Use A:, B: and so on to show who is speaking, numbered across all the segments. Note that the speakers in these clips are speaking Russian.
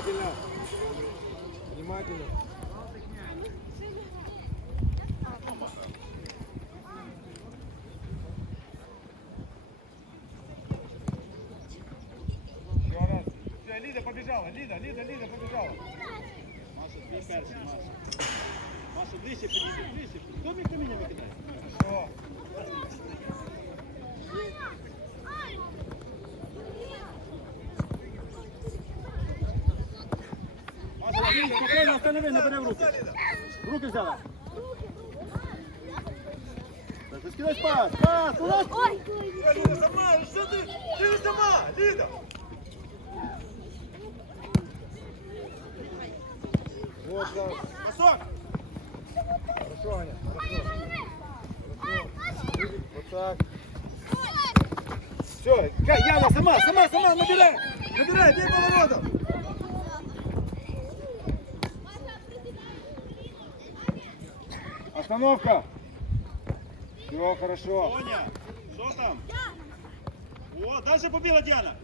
A: Внимательно. Внимательно. Еще раз. Все, Лида побежала. Лида, Лида, Лида побежала.
B: Маша, дві перші, Маша. Маша, ближче підійди, ближче. Хто міг каміння викидає?
A: Хорошо.
B: Маша, ближче, спокійно, останови, не бери в руки. В руки взяла. Так, ти скидай спас, спас, кулак.
A: Все, Лида, сама, ну что ты? Ты же сама, Лида. Вот так.
B: Пасок.
A: Хорошо, Аня, хорошо. Хорошо. Вот так. Все, Яна, сама, сама, сама, набирай. Набирай, бей поворотом. Остановка. Все, хорошо.
B: Соня, що там? О, Діана.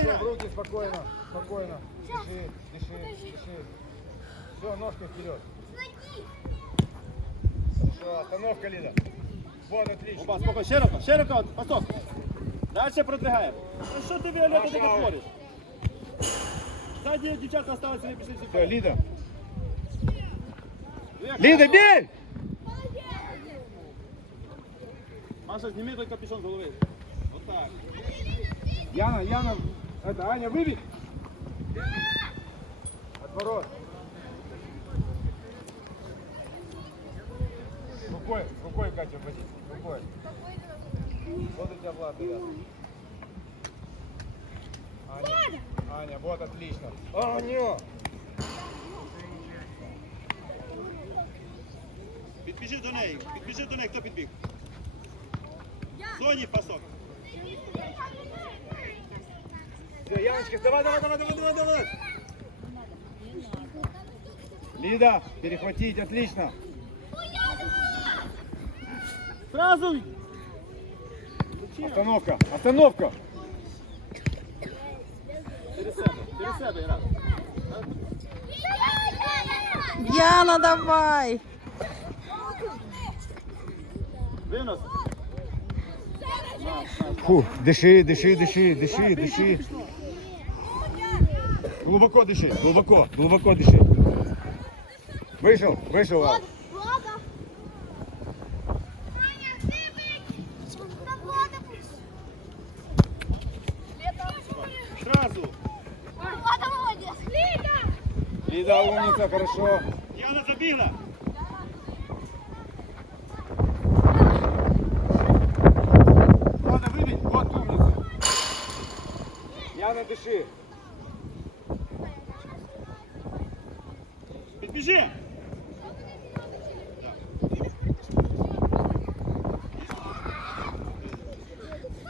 A: Все, в руки спокойно, спокойно. Дыши, дыши, дыши. Все, ножки вперед. Хорошо, остановка, Лида. Вот, отлично.
B: Оба, спокійно, широко, широко, пасок. Дальше продвигаємо. Ну що ти, Віолетта, таке
A: Маша.
B: твориш? Ззаді дівчата осталися, ви пішли
A: Все,
B: сюди.
A: Лида.
B: Вверх.
A: Лида, бей!
B: Маша, зніми той капюшон з голови. Отак.
A: Яна, Яна, это, Аня, выбей. Отворот. рукой, Катя, вводи. Рукой. Вот у тебя Влад, я. Аня, Аня, вот отлично. Аня!
B: Підбіжи до неї, підбіжи до неї, хто підбіг? Соні пасок.
A: Все, Яночка, давай, давай, давай, давай, давай, давай. Лида, перехватить, отлично.
B: Сразу!
A: Остановка, остановка.
C: Яна, давай!
B: Винос.
A: Фу, дыши, дыши, дыши, дыши, дыши. Глубоко дыши, глубоко, глубоко дыши. Вышел, вышел. Лида, умница, хорошо.
B: Діана забігла.
A: Ладно, выбить, вот умница. Яна, дыши.
B: Підбіжи.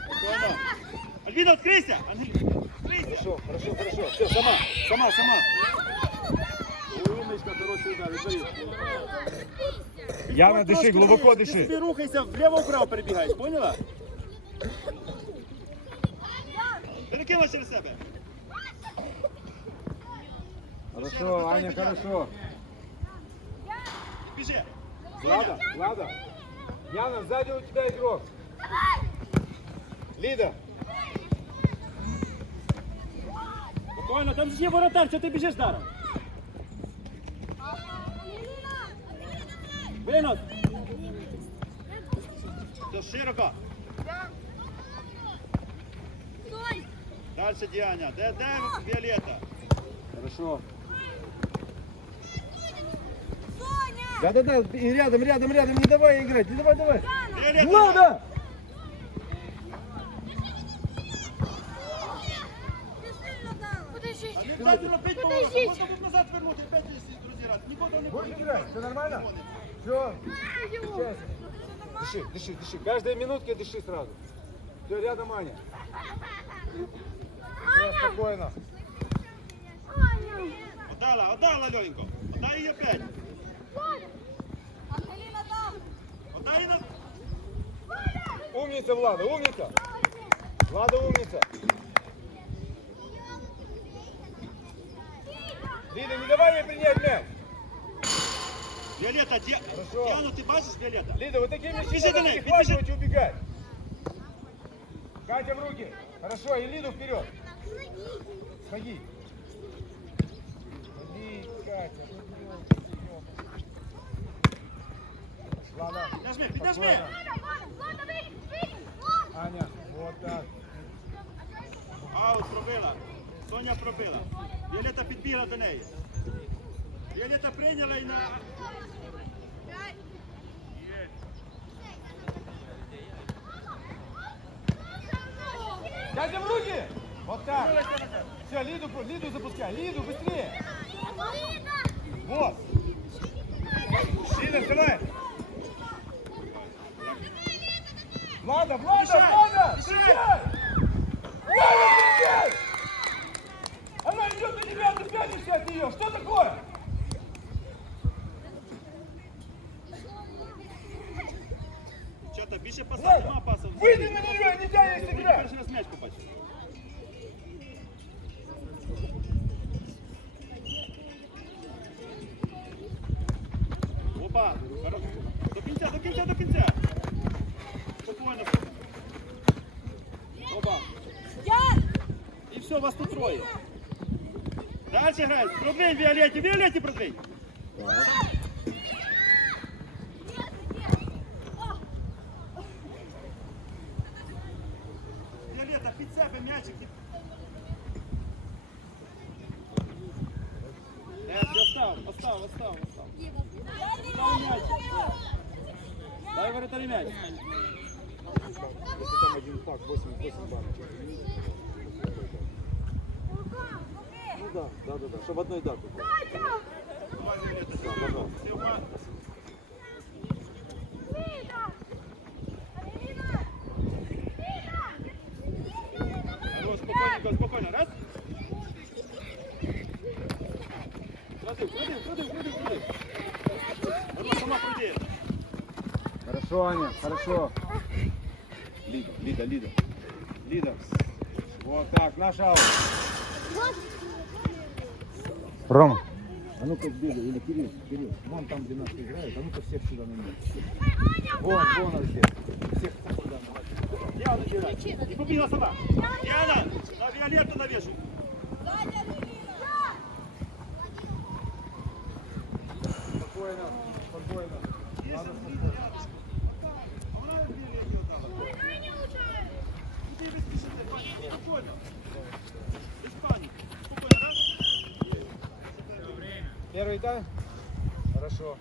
B: Спокійно. Альвіна, відкрийся. Ангеліна, відкрийся.
A: Хорошо, хорошо, хорошо. Все, сама, сама, сама.
B: Умничка, хороший удар, відбери.
A: Яна,
B: От
A: дыши,
B: трошки
A: глубоко
B: ти
A: дыши.
B: собі рухайся, вліво-вправо перебігаєш, поняла? Перекинула через себе.
A: Хорошо, Аня, хорошо.
B: Біжи.
A: Влада, Влада. Яна, сзади у тебя игрок. Лида.
B: Спокійно, там ж є воротар, що ти біжиш даром? Винос. Все широко. Дальше Діаня. Де, де Віолетта?
A: Хорошо. Да-да-да, и рядом, рядом, рядом, не давай играть, не давай, давай.
B: Віолетта.
A: Влада!
B: Обязательно пять поворотов. Можно будет назад вернуть, опять если друзья раз. Никуда не
A: Будешь
B: будет.
A: играть? Все нормально? Все. Сейчас. Дыши, дыши, дыши. Каждые минутки дыши сразу. Все, рядом Аня. Все, спокойно.
B: Отдала, отдала, Ленько. Отдай ее пять. Ангелина там. Отдай на...
A: Умница, Влада, умница. Влада, умница. Лида, не давай мне принять мяч.
B: Віолетта, Ді...
A: Хорошо.
B: Діану, ти бачиш, Віолетта?
A: Лида, вот такие мячи
B: Бежи
A: надо
B: до ней,
A: перехватывать и убегать. Катя в руки. Хорошо, и Лиду вперед. Сходи. Сходи, Катя. ну, Влада.
B: Піднажми, піднажми!
A: спокойно. Аня, вот так.
B: Аут пробила. Соня пробила. Віолетта підбігла до неї. Віолетта прийняла і на...
A: Катя в руки. Вот так. Все, Лиду, Лиду запускай. Лиду, быстрее. Вот. Лида, вставай. Влада, Влада, Влада! Встречай! Влада, встречай! Она идет на тебя, ты пятишься от нее. Что такое?
B: Чата, більше
A: Влада,
B: нема пасу.
A: выйди на нее, не ей сыграть.
B: Перший раз м'яч побачив. Опа! Хорошо. До кінця, до кінця, до кінця! Спокійно. Опа! І все, вас тут троє. Дальше грай. Продвинь, Віолетті, Віолетті продвинь. Віолетта, під себе м'ячик. Е, все, остав, остав, остав, остав. Остав Воротарі м'яч.
A: Если там один пак, 8, 8 банок.
D: Ну да, да, да, да, чтобы одной даты.
B: Давай,
A: Хорошо, Аня, хорошо. Лида, Лида, Лида. Лида. Вот так, наш аут. Рома. А ну-ка сбегай, или Кирилл, Кирилл. Вон там, где нас играют, а ну-ка всех сюда на меня. Вон, вон всех. Всех сюда на меня.
B: Діана, Діана. І побігла сама. Діана, на Віолетту навішу.
A: Спокойно, спокойно. Надо спокойно. Первый тайм? Хорошо.